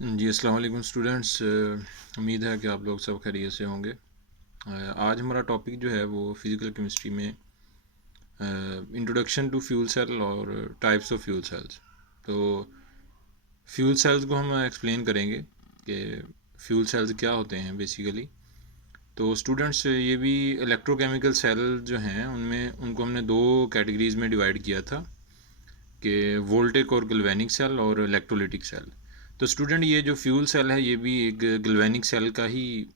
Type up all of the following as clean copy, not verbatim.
जी, अस्सलाम वालेकुम स्टूडेंट्स। उम्मीद है कि आप लोग सब खैरियत से होंगे। आज हमारा टॉपिक जो है वो फिज़िकल केमिस्ट्री में इंट्रोडक्शन टू फ्यूल सेल और टाइप्स ऑफ फ्यूल सेल्स। तो फ्यूल सेल्स को हम एक्सप्लेन करेंगे कि फ्यूल सेल्स क्या होते हैं बेसिकली। तो स्टूडेंट्स, ये भी इलेक्ट्रोकेमिकल सेल जो हैं उनमें उनको हमने दो कैटेगरीज़ में डिवाइड किया था कि वोल्टेक और गैल्वेनिक सेल और इलेक्ट्रोलिटिक सेल। तो स्टूडेंट, ये जो फ्यूल सेल है ये भी एक गैल्वेनिक सेल का ही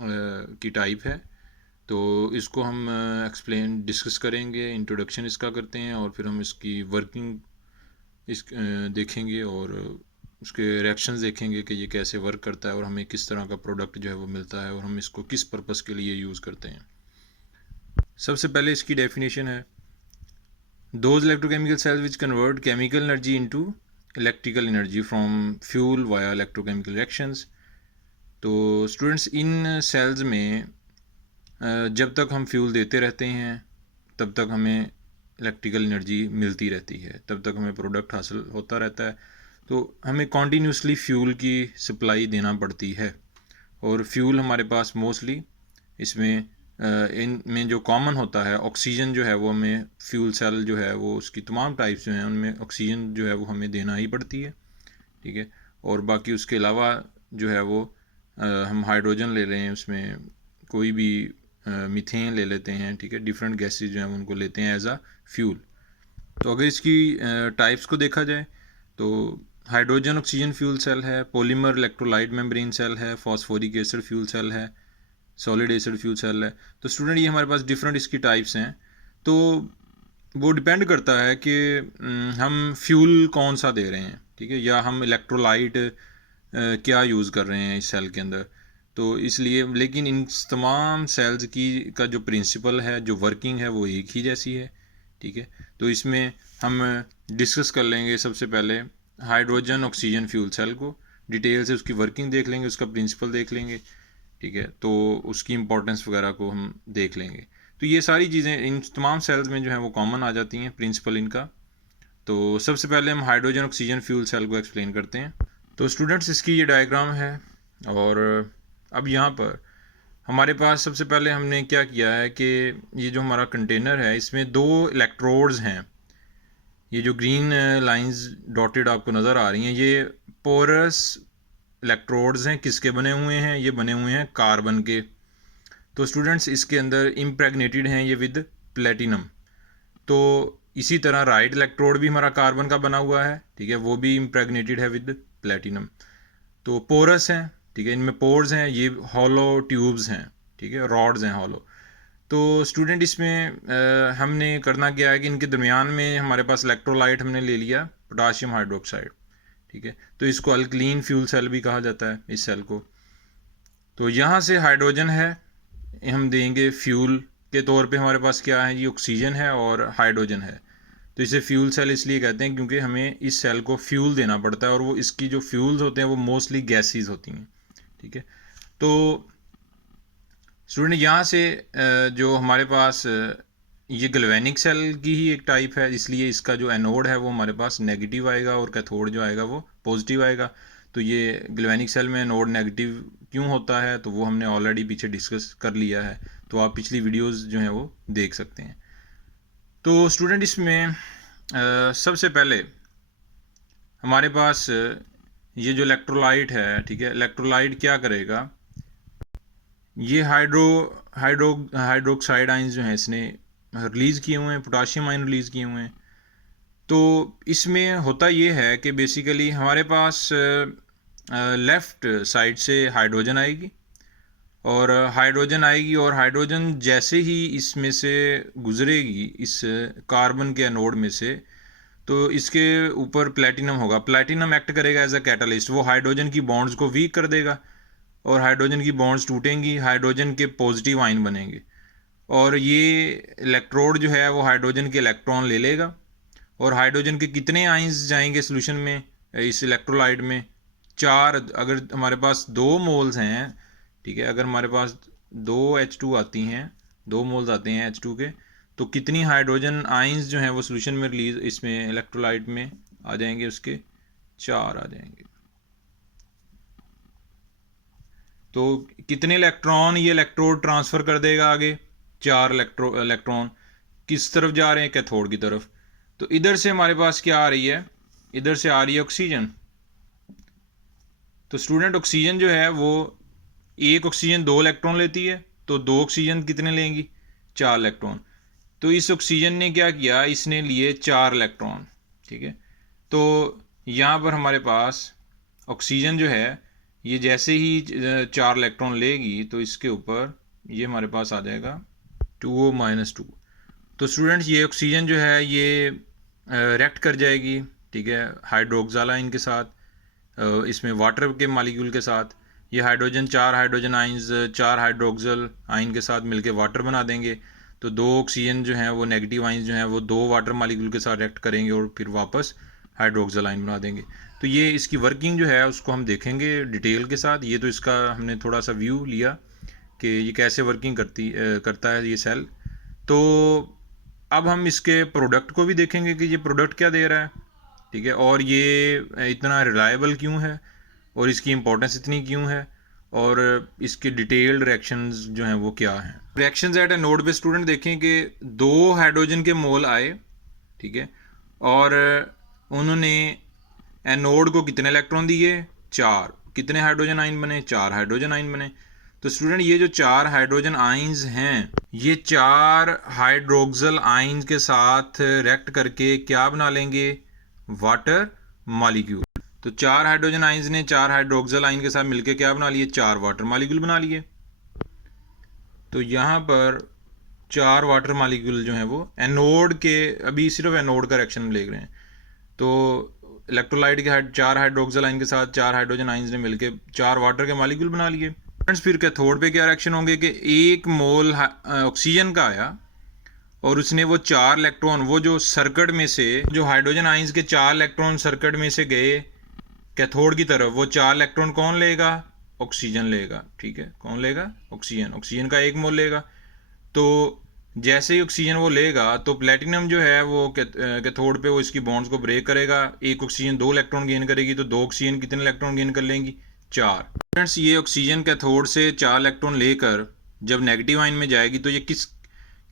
की टाइप है। तो इसको हम एक्सप्लेन डिस्कस करेंगे, इंट्रोडक्शन इसका करते हैं और फिर हम इसकी वर्किंग देखेंगे और उसके रिएक्शंस देखेंगे कि ये कैसे वर्क करता है और हमें किस तरह का प्रोडक्ट जो है वो मिलता है और हम इसको किस पर्पस के लिए यूज़ करते हैं। सबसे पहले इसकी डेफिनेशन है those electrochemical cells which convert chemical energy into electrical energy from fuel via electrochemical reactions। तो स्टूडेंट्स, इन सेल्स में जब तक हम फ्यूल देते रहते हैं तब तक हमें इलेक्ट्रिकल एनर्जी मिलती रहती है, तब तक हमें प्रोडक्ट हासिल होता रहता है। तो हमें कॉन्टीन्यूसली फ्यूल की सप्लाई देना पड़ती है और फ्यूल हमारे पास मोस्टली इसमें इनमें जो कॉमन होता है ऑक्सीजन जो है वो हमें फ्यूल सेल जो है वो उसकी तमाम टाइप्स जो हैं उनमें ऑक्सीजन जो है वो हमें देना ही पड़ती है। ठीक है। और बाकी उसके अलावा जो है वो हम हाइड्रोजन ले रहे हैं, उसमें कोई भी मीथेन ले लेते हैं। ठीक है। डिफरेंट गैसेज जो हैं उनको लेते हैं एज अ फ्यूल। तो अगर इसकी टाइप्स को देखा जाए तो हाइड्रोजन ऑक्सीजन फ्यूल सेल है, पॉलीमर इलेक्ट्रोलाइट मेम्ब्रेन सेल है, फॉस्फोरिक एसिड फ्यूल सेल है, सॉलिड एसिड फ्यूल सेल है। तो स्टूडेंट, ये हमारे पास डिफरेंट इसकी टाइप्स हैं। तो वो डिपेंड करता है कि हम फ्यूल कौन सा दे रहे हैं। ठीक है। या हम इलेक्ट्रोलाइट क्या यूज़ कर रहे हैं इस सेल के अंदर। तो इसलिए लेकिन इन तमाम सेल्स की का जो प्रिंसिपल है, जो वर्किंग है, वो एक ही जैसी है। ठीक है। तो इसमें हम डिस्कस कर लेंगे सबसे पहले हाइड्रोजन ऑक्सीजन फ्यूल सेल को, डिटेल से उसकी वर्किंग देख लेंगे, उसका प्रिंसिपल देख लेंगे। ठीक है। तो उसकी इंपॉर्टेंस वगैरह को हम देख लेंगे। तो ये सारी चीज़ें इन तमाम सेल्स में जो है वो कॉमन आ जाती हैं, प्रिंसिपल इनका। तो सबसे पहले हम हाइड्रोजन ऑक्सीजन फ्यूल सेल को एक्सप्लेन करते हैं। तो स्टूडेंट्स, इसकी ये डायग्राम है और अब यहाँ पर हमारे पास सबसे पहले हमने क्या किया है कि ये जो हमारा कंटेनर है इसमें दो इलेक्ट्रोड्स हैं। ये जो ग्रीन लाइंस डॉटेड आपको नज़र आ रही हैं ये पोरस इलेक्ट्रोड्स हैं। किसके बने हुए हैं? ये बने हुए हैं कार्बन के। तो स्टूडेंट्स, इसके अंदर इम्प्रेगनेटेड हैं ये विद प्लेटिनम। तो इसी तरह राइट इलेक्ट्रोड भी हमारा कार्बन का बना हुआ है। ठीक है। वो भी इम्प्रेगनेटेड है विद प्लेटिनम। तो पोरस हैं। ठीक है। इनमें पोर्स हैं, ये हॉलो ट्यूब्स हैं। ठीक है। रॉड्स हैं हॉलो। तो स्टूडेंट, इसमें हमने करना क्या है कि इनके दरमियान में हमारे पास इलेक्ट्रोलाइट हमने ले लिया, पोटाशियम हाइड्रोक्साइड। ठीक है। तो इसको अल्कलीन फ्यूल सेल भी कहा जाता है इस सेल को। तो यहाँ से हाइड्रोजन है, हम देंगे फ्यूल के तौर पे। हमारे पास क्या है? ये ऑक्सीजन है और हाइड्रोजन है। तो इसे फ्यूल सेल इसलिए कहते हैं क्योंकि हमें इस सेल को फ्यूल देना पड़ता है और वो इसकी जो फ्यूल्स होते हैं वो मोस्टली गैसेस होती हैं। ठीक है। तो स्टूडेंट, यहाँ से जो हमारे पास ये गैल्वेनिक सेल की ही एक टाइप है, इसलिए इसका जो एनोड है वो हमारे पास नेगेटिव आएगा और कैथोड जो आएगा वो पॉजिटिव आएगा। तो ये गैल्वेनिक सेल में एनोड नेगेटिव क्यों होता है तो वो हमने ऑलरेडी पीछे डिस्कस कर लिया है। तो आप पिछली वीडियोस जो हैं वो देख सकते हैं। तो स्टूडेंट, इसमें सबसे पहले हमारे पास ये जो इलेक्ट्रोलाइट है, ठीक है, इलेक्ट्रोलाइट क्या करेगा? ये हाइड्रोक्साइड आयंस जो हैं इसने रिलीज़ किए हुए हैं, पोटाशियम आयन रिलीज़ किए हुए हैं। तो इसमें होता ये है कि बेसिकली हमारे पास लेफ़्ट साइड से हाइड्रोजन आएगी और हाइड्रोजन जैसे ही इसमें से गुजरेगी इस कार्बन के एनोड में से, तो इसके ऊपर प्लेटिनम होगा। प्लेटिनम एक्ट करेगा एज अ कैटलिस्ट। वो हाइड्रोजन की बॉन्ड्स को वीक कर देगा और हाइड्रोजन की बॉन्ड्स टूटेंगी, हाइड्रोजन के पॉजिटिव आयन बनेंगे और ये इलेक्ट्रोड जो है वो हाइड्रोजन के इलेक्ट्रॉन ले लेगा। और हाइड्रोजन के कितने आयंस जाएंगे सोल्यूशन में इस इलेक्ट्रोलाइट में? 4। अगर हमारे पास 2 मोल्स हैं, ठीक है, अगर हमारे पास 2 H2 आती हैं, 2 मोल्स आते हैं H2 के, तो कितनी हाइड्रोजन आयंस जो हैं वो सोल्यूशन में रिलीज इसमें इलेक्ट्रोलाइट में आ जाएंगे? उसके 4 आ जाएंगे। तो कितने इलेक्ट्रॉन ये इलेक्ट्रोड ट्रांसफ़र कर देगा आगे? 4 इलेक्ट्रॉन किस तरफ जा रहे हैं? कैथोड की तरफ। तो इधर से हमारे पास क्या आ रही है? इधर से आ रही है ऑक्सीजन। तो स्टूडेंट ऑक्सीजन जो है वो, एक ऑक्सीजन 2 इलेक्ट्रॉन लेती है, तो 2 ऑक्सीजन कितने लेंगी? 4 इलेक्ट्रॉन। तो इस ऑक्सीजन ने क्या किया? इसने लिए 4 इलेक्ट्रॉन, ठीक है। तो यहाँ पर हमारे पास ऑक्सीजन जो है ये जैसे ही 4 इलेक्ट्रॉन लेगी तो इसके ऊपर ये हमारे पास आ जाएगा 2O-2। तो स्टूडेंट्स ये ऑक्सीजन जो है ये रिएक्ट कर जाएगी, ठीक है, हाइड्रोक्साल आयन के साथ, इसमें वाटर के मालिक्यूल के साथ। ये hydrogen, 4 hydrogen ions 4 hydroxyl ion के साथ मिलके वाटर बना देंगे। तो 2 ऑक्सीजन जो हैं वो नेगेटिव आइंस जो हैं वो 2 वाटर मालिक्यूल के साथ रिएक्ट करेंगे और फिर वापस हाइड्रोक्सल आयन बना देंगे। तो ये इसकी वर्किंग जो है उसको हम देखेंगे डिटेल के साथ। ये तो इसका हमने थोड़ा सा व्यू लिया कि ये कैसे वर्किंग करता है ये सेल। तो अब हम इसके प्रोडक्ट को भी देखेंगे कि ये प्रोडक्ट क्या दे रहा है, ठीक है, और ये इतना रिलायबल क्यों है और इसकी इम्पोर्टेंस इतनी क्यों है, और इसके डिटेल्ड रिएक्शंस जो हैं वो क्या हैं। रिएक्शंस एट ए नोड पे स्टूडेंट देखें कि 2 हाइड्रोजन के मोल आए, ठीक है, और उन्होंने एनोड को कितने इलेक्ट्रॉन दिए? 4। कितने हाइड्रोजन आयन बने? 4 हाइड्रोजन आयन बने। तो स्टूडेंट ये जो 4 हाइड्रोजन आयंस हैं ये 4 हाइड्रोक्सल आयंस के साथ रिएक्ट करके क्या बना लेंगे? Water molecule. तो 4 हाइड्रोजन आयंस ने 4 हाइड्रोक्सल आयन के साथ मिलकर क्या बना लिए? 4 वाटर मॉलिक्यूल बना लिए। तो यहाँ पर 4 वाटर मॉलिक्यूल जो हैं वो एनोड के, अभी सिर्फ एनोड का रिएक्शन हम देख रहे हैं। तो इलेक्ट्रोलाइट के 4 हाइड्रोक्सल आयन के साथ 4 हाइड्रोजन आयंस ने मिलकर 4 वाटर के मॉलिक्यूल बना लिए। फिर कैथोड पे क्या रिएक्शन होंगे कि 1 मोल ऑक्सीजन का आया और उसने वो 4 इलेक्ट्रॉन, वो जो सर्किट में से जो हाइड्रोजन आयंस के 4 इलेक्ट्रॉन सर्किट में से गए कैथोड की तरफ, वो 4 इलेक्ट्रॉन कौन लेगा? ऑक्सीजन लेगा, ठीक है। कौन लेगा? ऑक्सीजन। ऑक्सीजन का 1 मोल लेगा। तो जैसे ही ऑक्सीजन वो लेगा तो प्लेटिनम जो है वो कैथोड पे वो इसकी बॉन्ड्स को ब्रेक करेगा। एक ऑक्सीजन 2 इलेक्ट्रॉन गेन करेगी, तो 2 ऑक्सीजन कितने इलेक्ट्रॉन गेन कर लेंगी? 4। फ्रेंड्स ये ऑक्सीजन कैथोड से 4 इलेक्ट्रॉन लेकर जब नेगेटिव आयन में जाएगी तो ये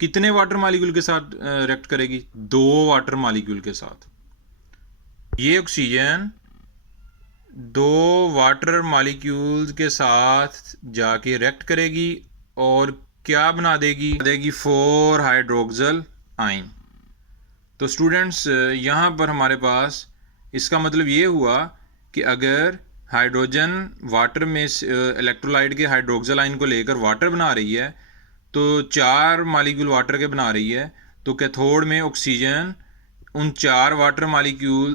कितने वाटर मॉलिक्यूल के साथ रिएक्ट करेगी? 2 वाटर मॉलिक्यूल के साथ। ये ऑक्सीजन 2 वाटर मॉलिक्यूल्स के साथ जाके रिएक्ट करेगी और क्या बना देगी? 4 हाइड्रोक्सल आयन। तो स्टूडेंट्स यहाँ पर हमारे पास इसका मतलब ये हुआ कि अगर हाइड्रोजन वाटर में इलेक्ट्रोलाइट के हाइड्रोक्सल आयन को लेकर वाटर बना रही है, तो 4 मॉलिक्यूल वाटर के बना रही है, तो कैथोड में ऑक्सीजन उन 4 वाटर मॉलिक्यूल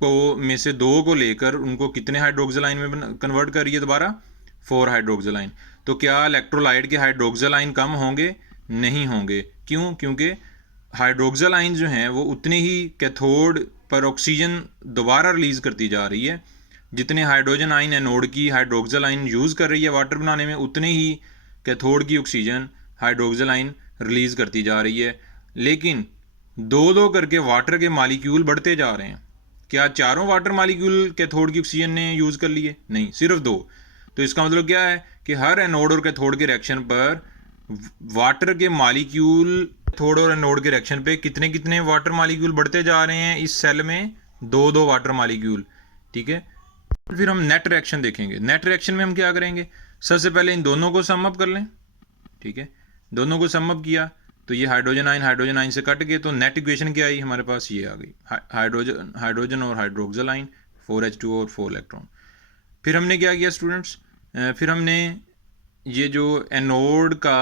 को में से 2 को लेकर उनको कितने हाइड्रोक्सल आयन में कन्वर्ट कर रही है? दोबारा 4 हाइड्रोक्सल आयन। तो क्या इलेक्ट्रोलाइट के हाइड्रोक्सल आयन कम होंगे? नहीं होंगे। क्यों? क्योंकि हाइड्रोक्सल आयन जो हैं वो उतने ही कैथोड पर ऑक्सीजन दोबारा रिलीज़ करती जा रही है। जितने हाइड्रोजन आयन एनोड की हाइड्रोक्सल आयन यूज़ कर रही है वाटर बनाने में, उतने ही कैथोड की ऑक्सीजन हाइड्रोक्सल आयन रिलीज़ करती जा रही है। लेकिन 2-2 करके वाटर के मालिक्यूल बढ़ते जा रहे हैं। क्या चारों वाटर मालिक्यूल कैथोड की ऑक्सीजन ने यूज़ कर लिए? नहीं, सिर्फ 2। तो इसका मतलब क्या है कि हर एनोड और कैथोड के रिएक्शन पर वाटर के मालिक्यूल, कैथोड और एनोड के रिएक्शन पे कितने कितने वाटर मालिक्यूल बढ़ते जा रहे हैं इस सेल में? 2-2 वाटर मालिक्यूल, ठीक है। फिर हम नेट रिएक्शन देखेंगे। नेट रिएक्शन में हम क्या करेंगे? सबसे पहले इन दोनों को सम अप कर लें, ठीक है। दोनों को सम अप किया तो ये हाइड्रोजन आयन से कट गए, तो नेट इक्वेशन क्या आई हमारे पास? ये आ गई, हाइड्रोजन और हाइड्रोक्सल आयन 4H2 और 4 इलेक्ट्रॉन। फिर हमने क्या किया स्टूडेंट्स? फिर हमने ये जो एनोड का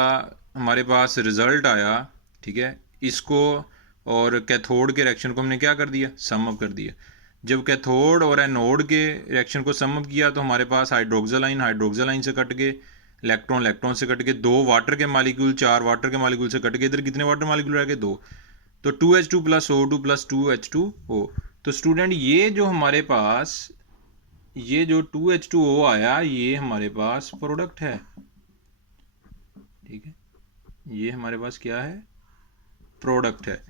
हमारे पास रिज़ल्ट आया, ठीक है, इसको और कैथोड के रिएक्शन को हमने क्या कर दिया? सम अप कर दिया। जब कैथोड और एनोड के रिएक्शन को सम अप किया तो हमारे पास हाइड्रोक्सल आयन से कट गए, इलेक्ट्रॉन से कट के 2 वाटर के मालिक्यूल 4 वाटर के मालिक्यूल से कट के इधर कितने वाटर मालिक्यूल रह गए? 2। तो 2H2 + O2 + 2H2O। तो स्टूडेंट ये जो हमारे पास ये जो 2H2O आया ये हमारे पास प्रोडक्ट है, ठीक है। ये हमारे पास क्या है? प्रोडक्ट है।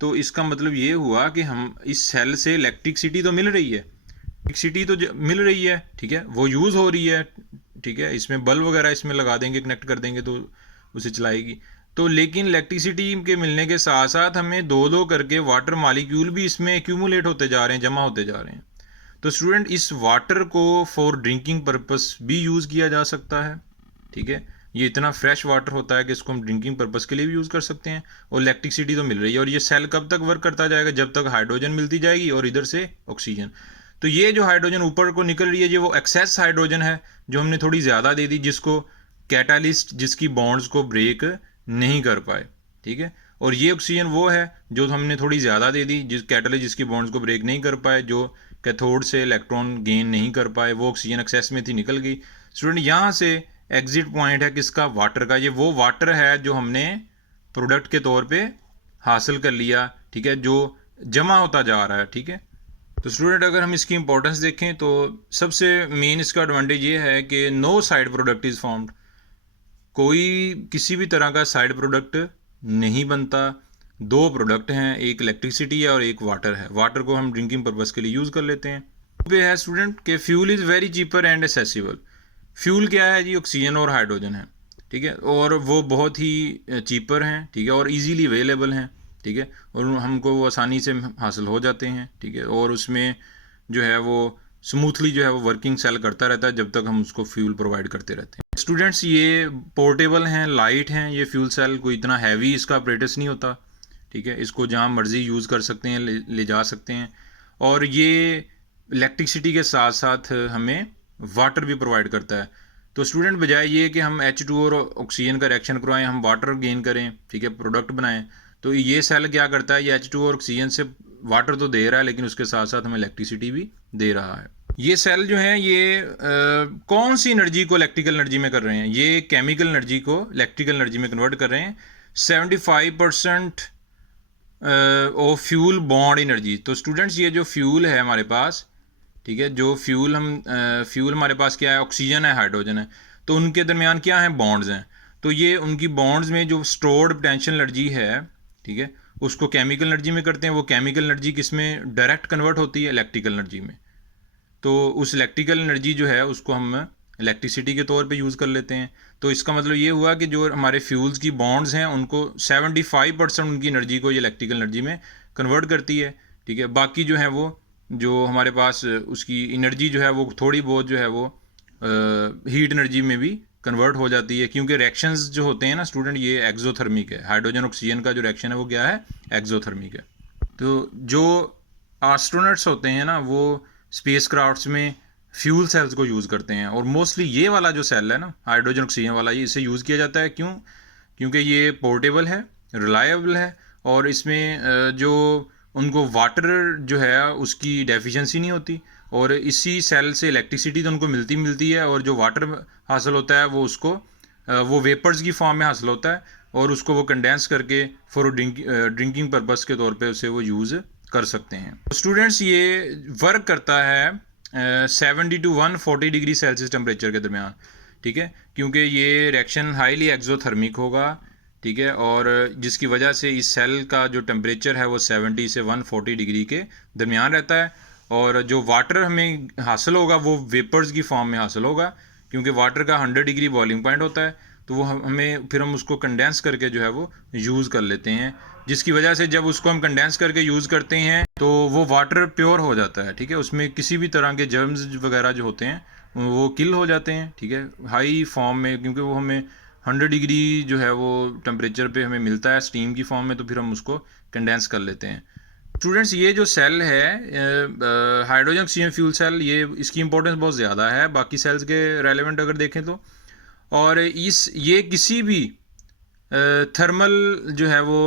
तो इसका मतलब ये हुआ कि हम इस सेल से इलेक्ट्रिसिटी तो मिल रही है, इलेक्ट्रिसिटी तो मिल रही है, ठीक है, वो यूज़ हो रही है, ठीक है, इसमें बल्ब वगैरह इसमें लगा देंगे, कनेक्ट कर देंगे तो उसे चलाएगी। तो लेकिन इलेक्ट्रिसिटी के मिलने के साथ साथ हमें दो दो करके वाटर मालिक्यूल भी इसमें एक्यूमुलेट होते जा रहे हैं, जमा होते जा रहे हैं। तो स्टूडेंट इस वाटर को फॉर ड्रिंकिंग पर्पस भी यूज़ किया जा सकता है, ठीक है। ये इतना फ्रेश वाटर होता है कि इसको हम ड्रिंकिंग पर्पस के लिए भी यूज़ कर सकते हैं, और इलेक्ट्रिसिटी तो मिल रही है। और ये सेल कब तक वर्क करता जाएगा? जब तक हाइड्रोजन मिलती जाएगी और इधर से ऑक्सीजन। तो ये जो हाइड्रोजन ऊपर को निकल रही है, ये वो एक्सेस हाइड्रोजन है जो हमने थोड़ी ज़्यादा दे दी, जिसको कैटालिस्ट जिसकी बॉन्ड्स को ब्रेक नहीं कर पाए, ठीक है। और ये ऑक्सीजन वो है जो हमने थोड़ी ज़्यादा दे दी, जिस कैटालिस्ट जिसकी बॉन्ड्स को ब्रेक नहीं कर पाए, जो कैथोड से इलेक्ट्रॉन गेन नहीं कर पाए, वो ऑक्सीजन एक्सेस में थी, निकल गई। स्टूडेंट यहाँ से एग्जिट पॉइंट है किसका? वाटर का। ये वो वाटर है जो हमने प्रोडक्ट के तौर पे हासिल कर लिया, ठीक है, जो जमा होता जा रहा है, ठीक है। तो स्टूडेंट अगर हम इसकी इंपॉर्टेंस देखें तो सबसे मेन इसका एडवांटेज ये है कि no side product is formed, कोई किसी भी तरह का साइड प्रोडक्ट नहीं बनता। दो प्रोडक्ट हैं, एक इलेक्ट्रिसिटी है और एक वाटर है। वाटर को हम ड्रिंकिंग पर्पज़ के लिए यूज़ कर लेते हैं। पे है स्टूडेंट के fuel is very cheaper and accessible. Fuel क्या है जी? ऑक्सीजन और हाइड्रोजन है, ठीक है, और वो बहुत ही चीपर हैं, ठीक है, और इजीली अवेलेबल हैं, ठीक है, और हमको वो आसानी से हासिल हो जाते हैं, ठीक है। और उसमें जो है वो स्मूथली जो है वो वर्किंग सेल करता रहता है जब तक हम उसको फ्यूल प्रोवाइड करते रहते हैं। स्टूडेंट्स ये पोर्टेबल हैं, लाइट हैं, ये फ्यूल सेल कोई इतना हैवी इसका अपरेटस नहीं होता, ठीक है, इसको जहाँ मर्जी यूज़ कर सकते हैं, ले जा सकते हैं। और ये इलेक्ट्रिसिटी के साथ साथ हमें वाटर भी प्रोवाइड करता है। तो स्टूडेंट बजाय ये कि हम H2O और ऑक्सीजन का रिएक्शन करवाएं, हम वाटर गेन करें, ठीक है, प्रोडक्ट बनाएं, तो ये सेल क्या करता है? ये H2O और ऑक्सीजन से वाटर तो दे रहा है, लेकिन उसके साथ साथ हमें इलेक्ट्रिसिटी भी दे रहा है। ये सेल जो है ये कौन सी एनर्जी को इलेक्ट्रिकल एनर्जी में कर रहे हैं? ये केमिकल एनर्जी को इलेक्ट्रिकल एनर्जी में कन्वर्ट कर रहे हैं। 75% ऑफ फ्यूल बॉन्ड एनर्जी। तो स्टूडेंट्स ये जो फ्यूल है हमारे पास, ठीक है, जो फ्यूल फ्यूल हमारे पास क्या है? ऑक्सीजन है, हाइड्रोजन है, तो उनके दरमियान क्या है? बॉन्ड्स हैं। तो ये उनकी बॉन्ड्स में जो स्टोर्ड पोटेंशियल एनर्जी है, ठीक है, उसको केमिकल एनर्जी में करते हैं। वो केमिकल एनर्जी किस में डायरेक्ट कन्वर्ट होती है? इलेक्ट्रिकल एनर्जी में। तो उस इलेक्ट्रिकल एनर्जी जो है उसको हम इलेक्ट्रिसिटी के तौर पे यूज़ कर लेते हैं। तो इसका मतलब ये हुआ कि जो हमारे फ्यूल्स की बॉन्ड्स हैं उनको 75% उनकी एनर्जी को ये इलेक्ट्रिकल एनर्जी में कन्वर्ट करती है, ठीक है। बाकी जो है वो जो हमारे पास उसकी एनर्जी जो है वो थोड़ी बहुत जो है वो हीट एनर्जी में भी कन्वर्ट हो जाती है, क्योंकि रिएक्शंस जो होते हैं ना स्टूडेंट, ये एक्सोथर्मिक है। हाइड्रोजन ऑक्सीजन का जो रिएक्शन है वो क्या है? एक्सोथर्मिक है। तो जो एस्ट्रोनॉट्स होते हैं ना वो स्पेस क्राफ्ट्स में फ्यूल सेल्स को यूज़ करते हैं, और मोस्टली ये वाला जो सेल है ना हाइड्रोजन ऑक्सीजन वाला, ये इसे यूज़ किया जाता है। क्यों? क्योंकि ये पोर्टेबल है, रिलायबल है, और इसमें जो उनको वाटर जो है उसकी डेफिशिएंसी नहीं होती, और इसी सेल से इलेक्ट्रिसिटी तो उनको मिलती है, और जो वाटर हासिल होता है वो उसको वो वेपर्स की फॉर्म में हासिल होता है, और उसको वो कंडेंस करके फॉर ड्रिंकिंग पर्पस के तौर पे उसे वो यूज़ कर सकते हैं। स्टूडेंट्स ये वर्क करता है 70 to 140 डिग्री सेल्सियस टेम्परेचर के दरमियान, ठीक है, क्योंकि ये रिएक्शन हाईली एक्सोथर्मिक होगा, ठीक है, और जिसकी वजह से इस सेल का जो टेम्परेचर है वो 70 से 140 डिग्री के दरमियान रहता है। और जो वाटर हमें हासिल होगा वो वेपर्स की फॉर्म में हासिल होगा, क्योंकि वाटर का 100 डिग्री बॉइलिंग पॉइंट होता है। तो वो हमें फिर हम उसको कंडेंस करके जो है वो यूज़ कर लेते हैं, जिसकी वजह से जब उसको हम कंडेंस करके यूज़ करते हैं तो वो वाटर प्योर हो जाता है, ठीक है, उसमें किसी भी तरह के जर्म्स वगैरह जो होते हैं वो किल हो जाते हैं, ठीक है, हाई फॉर्म में, क्योंकि वो हमें 100 डिग्री जो है वो टेम्परेचर पे हमें मिलता है स्टीम की फॉर्म में, तो फिर हम उसको कंडेंस कर लेते हैं। स्टूडेंट्स ये जो सेल है हाइड्रोजन ऑक्सीजन फ्यूल सेल, ये इसकी इंपॉर्टेंस बहुत ज़्यादा है बाकी सेल्स के रेलेवेंट अगर देखें तो। और ये किसी भी थर्मल जो है वो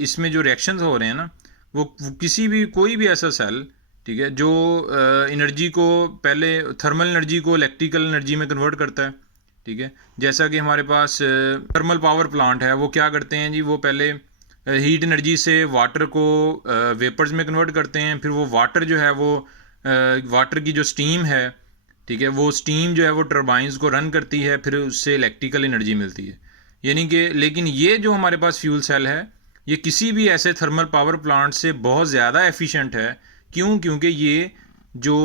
इसमें जो रिएक्शंस हो रहे हैं ना वो किसी भी कोई भी ऐसा सेल, ठीक है, जो एनर्जी को पहले थर्मल एनर्जी को इलेक्ट्रिकल एनर्जी में कन्वर्ट करता है, ठीक है, जैसा कि हमारे पास थर्मल पावर प्लांट है, वो क्या करते हैं जी, वो पहले हीट एनर्जी से वाटर को वेपर्स में कन्वर्ट करते हैं, फिर वो वाटर जो है वो वाटर की जो स्टीम है, ठीक है, वो स्टीम जो है वो टर्बाइंस को रन करती है, फिर उससे इलेक्ट्रिकल एनर्जी मिलती है, यानी कि। लेकिन ये जो हमारे पास फ्यूल सेल है ये किसी भी ऐसे थर्मल पावर प्लांट से बहुत ज़्यादा एफिशिएंट है। क्यों? क्योंकि ये जो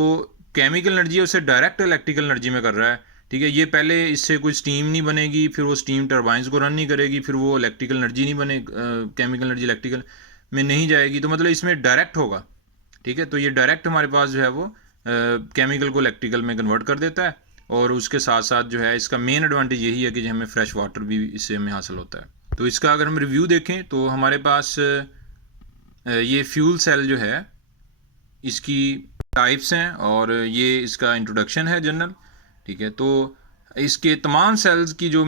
केमिकल एनर्जी है उसे डायरेक्ट इलेक्ट्रिकल एनर्जी में कर रहा है, ठीक है। ये पहले इससे कोई स्टीम नहीं बनेगी, फिर वो स्टीम टरबाइंस को रन नहीं करेगी, फिर वो इलेक्ट्रिकल एनर्जी नहीं बने, केमिकल एनर्जी इलेक्ट्रिकल में नहीं जाएगी, तो मतलब इसमें डायरेक्ट होगा। ठीक है, तो ये डायरेक्ट हमारे पास जो है वो केमिकल को इलेक्ट्रिकल में कन्वर्ट कर देता है। और उसके साथ साथ जो है इसका मेन एडवांटेज यही है कि हमें फ्रेश वाटर भी इससे हमें हासिल होता है। तो इसका अगर हम रिव्यू देखें तो हमारे पास ये फ्यूल सेल जो है इसकी टाइप्स हैं और ये इसका इंट्रोडक्शन है जनरल। ठीक है, तो इसके तमाम सेल्स की जो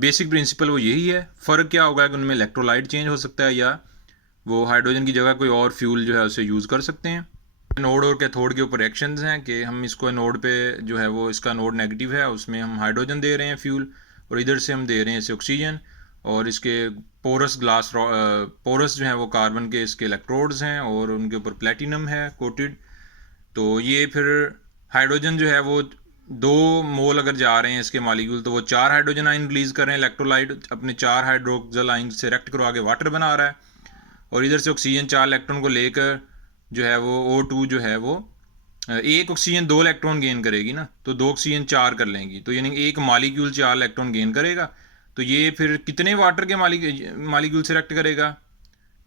बेसिक प्रिंसिपल वो यही है। फ़र्क क्या होगा कि उनमें इलेक्ट्रोलाइट चेंज हो सकता है या वो हाइड्रोजन की जगह कोई और फ्यूल जो है उसे यूज़ कर सकते हैं। नोड और कैथोड के ऊपर रिएक्शंस हैं कि हम इसको नोड पे जो है वो इसका नोड नेगेटिव है, उसमें हम हाइड्रोजन दे रहे हैं फ्यूल, और इधर से हम दे रहे हैं इसे ऑक्सीजन। और इसके पोरस ग्लास पोरस जो है वो कार्बन के इसके इलेक्ट्रोड्स हैं और उनके ऊपर प्लेटिनम है कोटेड। तो ये फिर हाइड्रोजन जो है वो 2 मोल अगर जा रहे हैं इसके मालिक्यूल, तो वो 4 हाइड्रोजन आइन रिलीज कर रहे हैं। इलेक्ट्रोलाइट अपने 4 हाइड्रोक्सिल आइन से रिएक्ट करवा के वाटर बना रहा है। और इधर से ऑक्सीजन 4 इलेक्ट्रॉन को लेकर जो है वो O2 जो है वो एक ऑक्सीजन 2 इलेक्ट्रॉन गेन करेगी ना, तो 2 ऑक्सीजन 4 कर लेंगी, तो यानी एक मालिक्यूल 4 इलेक्ट्रॉन गेन करेगा। तो ये फिर कितने वाटर के मालिक्यूल से रिएक्ट करेगा?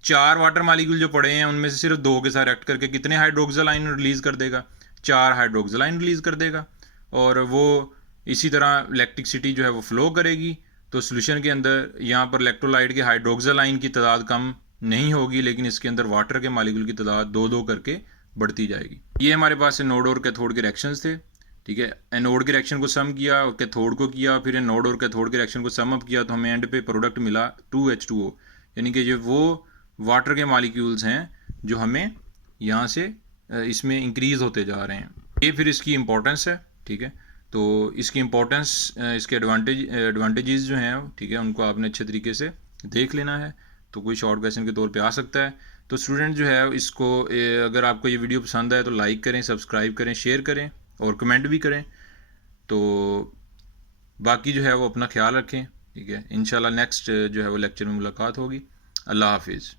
4 वाटर मालिक्यूल जो पड़े हैं उनमें से सिर्फ 2 के साथ रिएक्ट करके कितने हाइड्रोक्सिल आयन रिलीज कर देगा? 4 हाइड्रोक्सिल आयन रिलीज कर देगा। और वो इसी तरह इलेक्ट्रिसिटी जो है वो फ्लो करेगी। तो सोल्यूशन के अंदर यहाँ पर इलेक्ट्रोलाइट के हाइड्रोक्सिल आयन की तादाद कम नहीं होगी, लेकिन इसके अंदर वाटर के मालिक्यूल की तादाद 2-2 करके बढ़ती जाएगी। ये हमारे पास एनोड और कैथोड के रिएक्शंस थे। ठीक है, एनोड के रिएक्शन को सम किया और कैथोड को किया, फिर एनोड और कैथोड के रिएक्शन को सम अप किया, तो हमें एंड पे प्रोडक्ट मिला 2H2O। यानी कि ये वो वाटर के मालिक्यूल्स हैं जो हमें यहाँ से इसमें इंक्रीज़ होते जा रहे हैं। ये फिर इसकी इम्पोर्टेंस है। ठीक है, तो इसकी इम्पोर्टेंस, इसके एडवांटेजेस जो हैं, ठीक है, उनको आपने अच्छे तरीके से देख लेना है। तो कोई शॉर्ट क्वेश्चन के तौर पे आ सकता है। तो स्टूडेंट जो है इसको अगर आपको ये वीडियो पसंद आए तो लाइक करें, सब्सक्राइब करें, शेयर करें और कमेंट भी करें। तो बाकी जो है वो अपना ख्याल रखें। ठीक है, इंशाल्लाह नेक्स्ट जो है वो लेक्चर में मुलाकात होगी। अल्लाह हाफिज़।